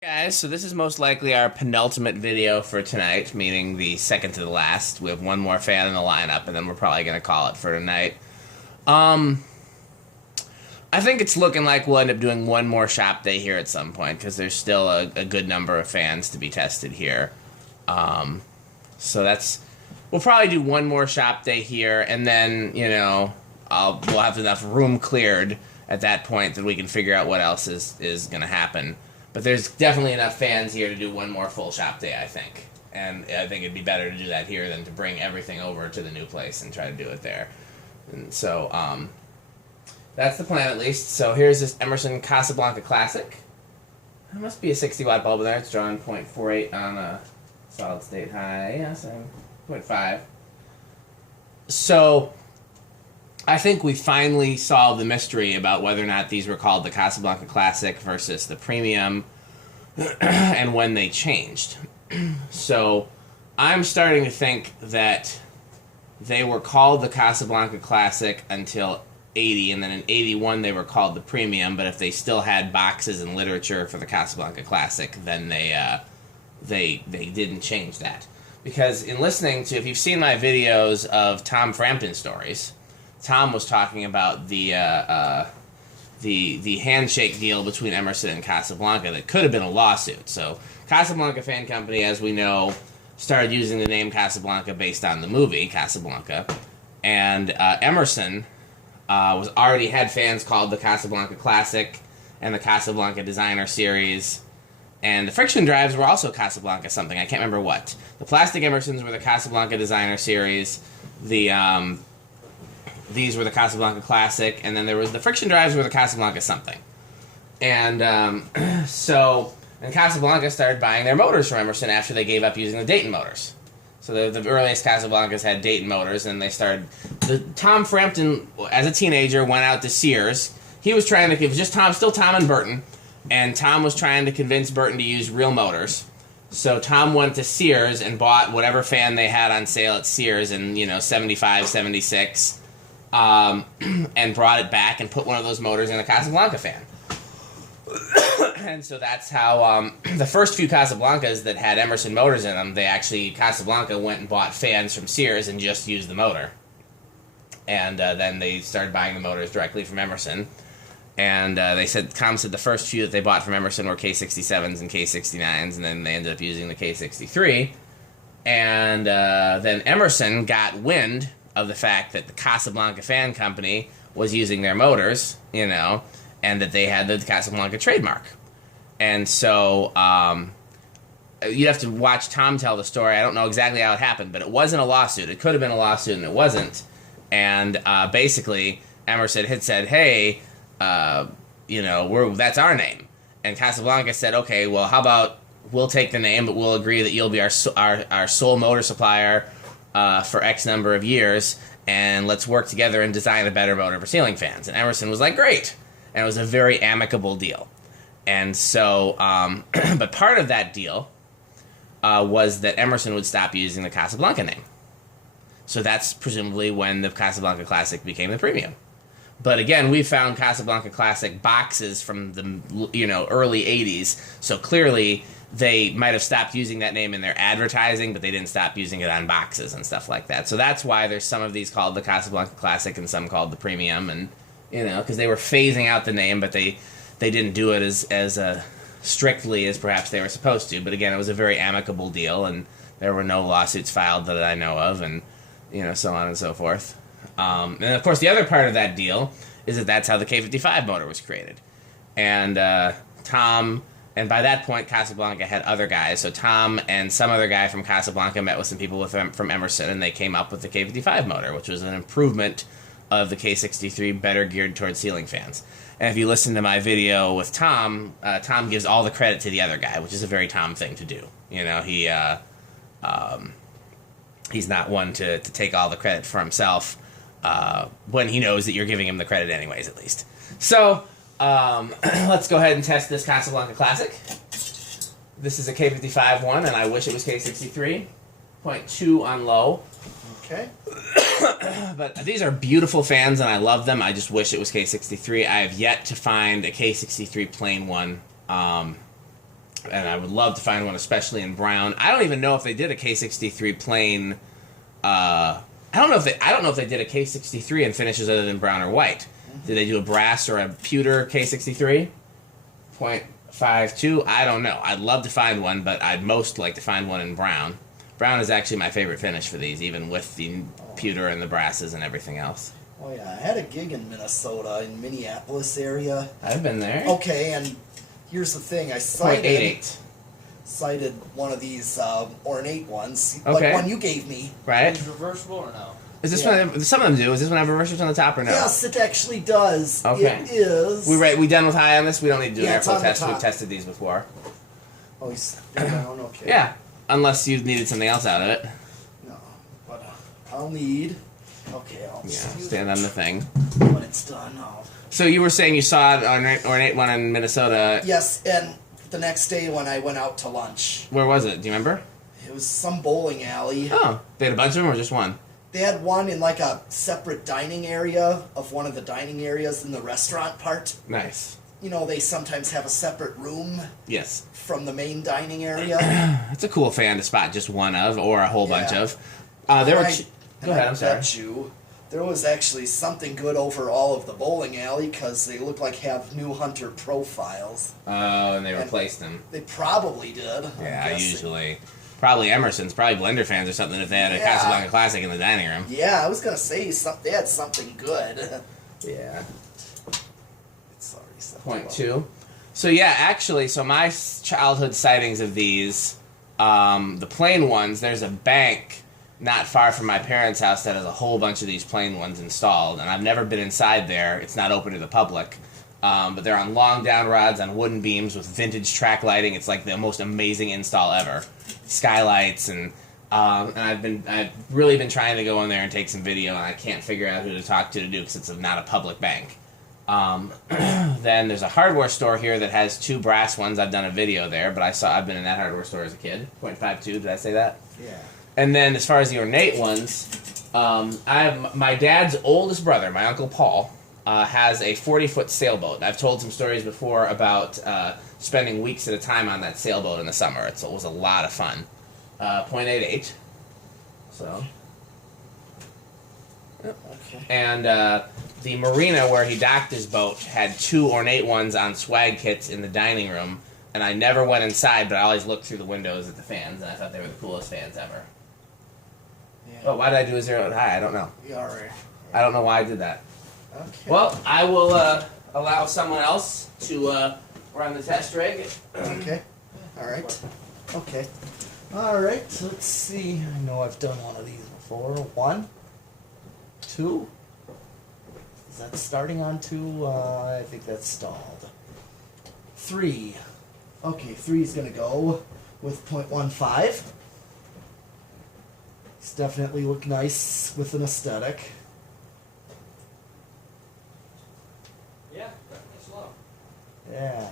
Guys, so this is most likely our penultimate video for tonight, meaning the second to the last. We have one more fan in the lineup, and then we're probably going to call it for tonight. Um, I think it's looking like we'll end up doing one more shop day here at some point, because there's still a good number of fans to be tested here. So we'll probably do one more shop day here, and then, we'll have enough room cleared at that point that we can figure out what else is going to happen. But there's definitely enough fans here to do one more full shop day, I think. And I think it'd be better to do that here than to bring everything over to the new place and try to do it there. And so, that's the plan at least. So here's this Emerson Casablanca Classic. It must be a 60-watt bulb there. It's drawn 0.48 on a solid state high. Yes, 0.5. So I think we finally solved the mystery about whether or not these were called the Casablanca Classic versus the Premium and when they changed. So I'm starting to think that they were called the Casablanca Classic until 80, and then in 81 they were called the Premium, but if they still had boxes and literature for the Casablanca Classic, then they didn't change that. Because in listening to, if you've seen my videos of Tom Frampton stories, Tom was talking about the handshake deal between Emerson and Casablanca that could have been a lawsuit. So Casablanca Fan Company, as we know, started using the name Casablanca based on the movie Casablanca, and Emerson was already had fans called the Casablanca Classic and the Casablanca Designer Series, and the friction drives were also Casablanca something. I can't remember what. The plastic Emersons were the Casablanca Designer Series. These were the Casablanca Classic, and then there was the friction drives were the Casablanca something. And and Casablanca started buying their motors from Emerson after they gave up using the Dayton motors. So the earliest Casablancas had Dayton motors, and they started. Tom Frampton, as a teenager, went out to Sears. He was trying to, it was just still Tom and Burton, and Tom was trying to convince Burton to use real motors. So Tom went to Sears and bought whatever fan they had on sale at Sears in 75, 76. And brought it back and put one of those motors in a Casablanca fan. And so that's how the first few Casablancas that had Emerson motors in them, Casablanca went and bought fans from Sears and just used the motor. And then they started buying the motors directly from Emerson. And Tom said the first few that they bought from Emerson were K57s and K69s, and then they ended up using the K63. And then Emerson got wind of the fact that the Casablanca Fan Company was using their motors, and that they had the Casablanca trademark. And so you'd have to watch Tom tell the story. I don't know exactly how it happened, but it wasn't a lawsuit. It could have been a lawsuit, and it wasn't. And basically, Emerson had said, hey, that's our name. And Casablanca said, okay, well, how about we'll take the name, but we'll agree that you'll be our sole motor supplier for X number of years, and let's work together and design a better motor for ceiling fans. And Emerson was like, great. And it was a very amicable deal. And so, but part of that deal was that Emerson would stop using the Casablanca name. So that's presumably when the Casablanca Classic became the Premium. But again, we found Casablanca Classic boxes from the early 80s, so clearly they might have stopped using that name in their advertising, but they didn't stop using it on boxes and stuff like that. So that's why there's some of these called the Casablanca Classic and some called the Premium, and because they were phasing out the name, but they didn't do it as strictly as perhaps they were supposed to. But again, it was a very amicable deal, and there were no lawsuits filed that I know of, and so on and so forth. And of course, the other part of that deal is that that's how the K55 motor was created, and Tom. And by that point, Casablanca had other guys. So Tom and some other guy from Casablanca met with some people from Emerson, and they came up with the K55 motor, which was an improvement of the K63, better geared towards ceiling fans. And if you listen to my video with Tom, Tom gives all the credit to the other guy, which is a very Tom thing to do. He's not one to take all the credit for himself when he knows that you're giving him the credit anyways, at least. So let's go ahead and test this Casablanca Classic. This is a K55 one, and I wish it was K63. 0.2 on low. Okay. But these are beautiful fans, and I love them. I just wish it was K63. I have yet to find a K63 plain one and I would love to find one, especially in brown. I don't even know if they did a K63 plain. I don't know if they did a K63 in finishes other than brown or white. Did they do a brass or a pewter K63? 0.52? I don't know. I'd love to find one, but I'd most like to find one in brown. Brown is actually my favorite finish for these, even with the pewter and the brasses and everything else. Oh yeah, I had a gig in Minnesota, in Minneapolis area. I've been there. Okay, and here's the thing, I cited one of these ornate ones, like one you gave me. Right. Is it reversible or no? Is this one? Some of them do. Is this one have reversers on the top or no? Yes, it actually does. Okay. It is. We done with high on this? We don't need to do an it's airflow on the test. top. We've tested these before. Oh, he's down, okay. Yeah, unless you needed something else out of it. No, but I'll need... Okay, I'll stand on the thing. When it's done, So you were saying you saw an ornate one in Minnesota. Yes, and the next day when I went out to lunch. Where was it? Do you remember? It was some bowling alley. Oh, they had a bunch of them or just one? They had one in like a separate dining area of one of the dining areas in the restaurant part. Nice. You know, they sometimes have a separate room. Yes. From the main dining area. It's a cool fan to spot just one of, or a whole bunch of. Go ahead, I'm sorry. Bet you there was actually something good over all of the bowling alley because they look like have new Hunter profiles. Oh, and they replaced them. They probably did. Yeah, usually. Probably Emerson's, probably Blender fans or something if they had a Casablanca Classic in the dining room. Yeah, I was going to say they had something good. Yeah. It's Point already 2. So yeah, actually, my childhood sightings of these, the plain ones, there's a bank not far from my parents' house that has a whole bunch of these plain ones installed, and I've never been inside there. It's not open to the public. But they're on long down rods on wooden beams with vintage track lighting. It's like the most amazing install ever. Skylights and I've really been trying to go in there and take some video, and I can't figure out who to talk to do because it's not a public bank. Then there's a hardware store here that has 2 brass ones. I've done a video there, but I've been in that hardware store as a kid. 0.52, did I say that? Yeah. And then as far as the ornate ones, I have my dad's oldest brother, my Uncle Paul, has a 40-foot sailboat. I've told some stories before about spending weeks at a time on that sailboat in the summer. It was a lot of fun. 0.88. So. Yep. Okay. And the marina where he docked his boat had 2 ornate ones on swag kits in the dining room, and I never went inside, but I always looked through the windows at the fans, and I thought they were the coolest fans ever. Yeah. Oh, why did I do a 0 high? I don't know. Yeah, all right. I don't know why I did that. Okay. Well, I will allow someone else to run the test rig. Okay. All right. Okay. All right. Let's see. I know I've done one of these before. 1, 2. Is that starting on 2? I think that's stalled. 3. Okay, 3 is going to go with 0.15. It's definitely look nice with an aesthetic. Yeah, definitely slow. Yeah.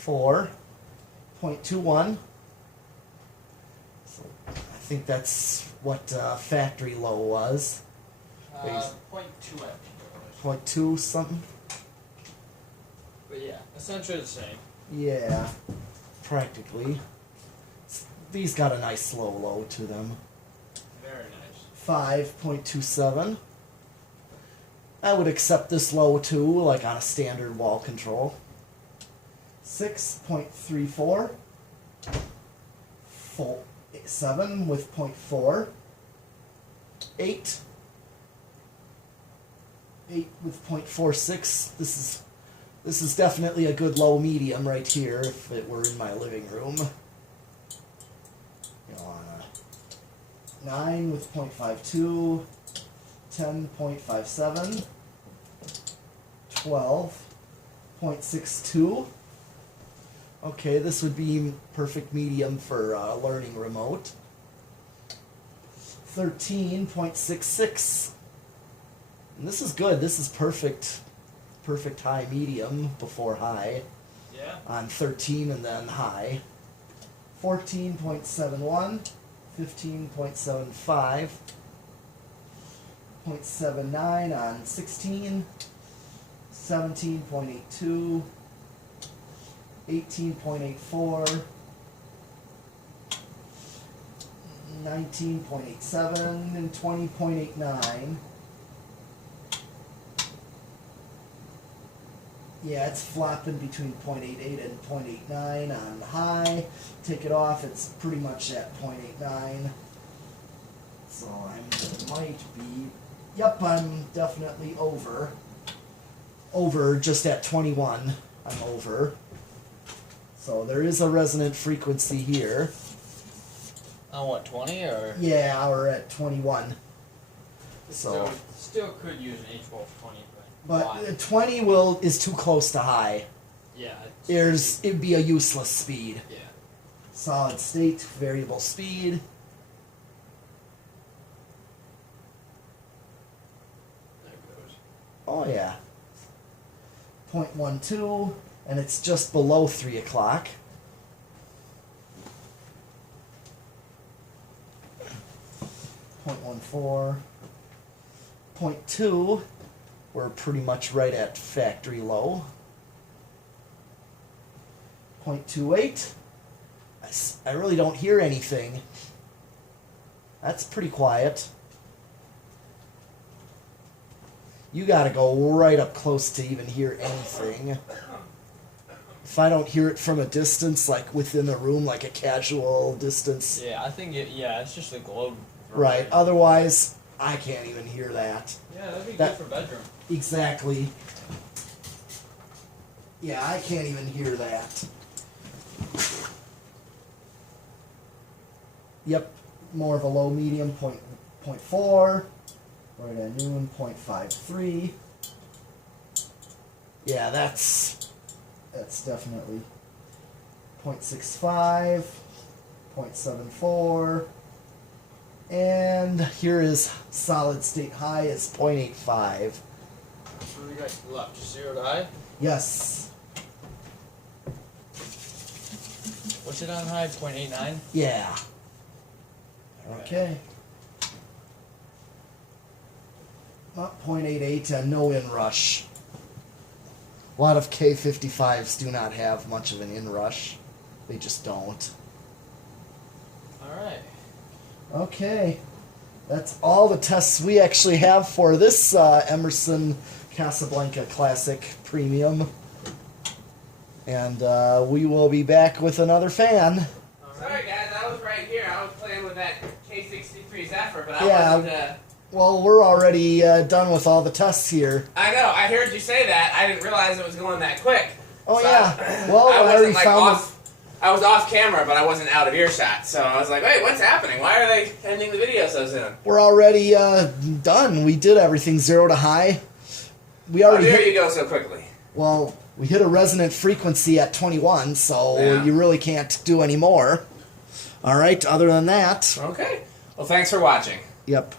4.21. So I think that's what factory low was. 0.2 0.2 something. But yeah, essentially the same. Yeah, practically. These got a nice low to them. Very nice. 5.27. I would accept this low too, like on a standard wall control. 6.34. 7 with 0.4. 8. 8 with 0.46. This is definitely a good low medium right here if it were in my living room. 9 with 0.52. 10.57. 12.62. Okay, this would be perfect medium for learning remote. 13.66. And this is good. This is perfect high medium before high. Yeah. On 13 and then high. 14.71. 15.75. 0.79 on 16. 17.82. 18.84, 19.87, and 20.89. Yeah, it's flopping between 0.88 and 0.89 on high. Take it off, it's pretty much at 0.89. So I might be, yep, I'm definitely over. Over just at 21, I'm over. So there is a resonant frequency here. On what, 20 or? Yeah, we're at 21. So, Still could use an H1220, but why? 20 is too close to high. Yeah. It'd be a useless speed. Yeah. Solid state, variable speed. There it goes. Oh yeah. 0.12, and it's just below 3 o'clock. 0.14. 0.2, we're pretty much right at factory low. 0.28, I really don't hear anything. That's pretty quiet. You gotta go right up close to even hear anything. If I don't hear it from a distance, like within the room, like a casual distance. Yeah, I think it's just a globe. Right, otherwise, I can't even hear that. Yeah, that'd be That- good for bedroom. Exactly. Yeah, I can't even hear that. Yep, more of a low medium, 0.4. Right at noon, 0.53. Yeah, that's definitely 0.65, 0.74. And here is solid state high is 0.85. What do we got left? Just 0 to high? Yes. What's it on high? 0.89? Yeah. Okay. Not 0.88, no inrush. A lot of K55s do not have much of an inrush. They just don't. Alright. Okay. That's all the tests we actually have for this Emerson Casablanca Classic Premium. And we will be back with another fan. Sorry guys, I was right here. I was playing with that K63 Zephyr, but I Yeah. wasn't... Well, we're already done with all the tests here. I know, I heard you say that. I didn't realize it was going that quick. Oh, So yeah. Well, I I wasn't already like found off. I was off camera, but I wasn't out of earshot. So I was like, wait, what's happening? Why are they ending the video so soon? We're already done. We did everything 0 to high. We How already dare hit, you go so quickly? well, we hit a resonant frequency at 21, so Yeah. you really can't do any more. All right, other than that, Okay. Well, thanks for watching. yep.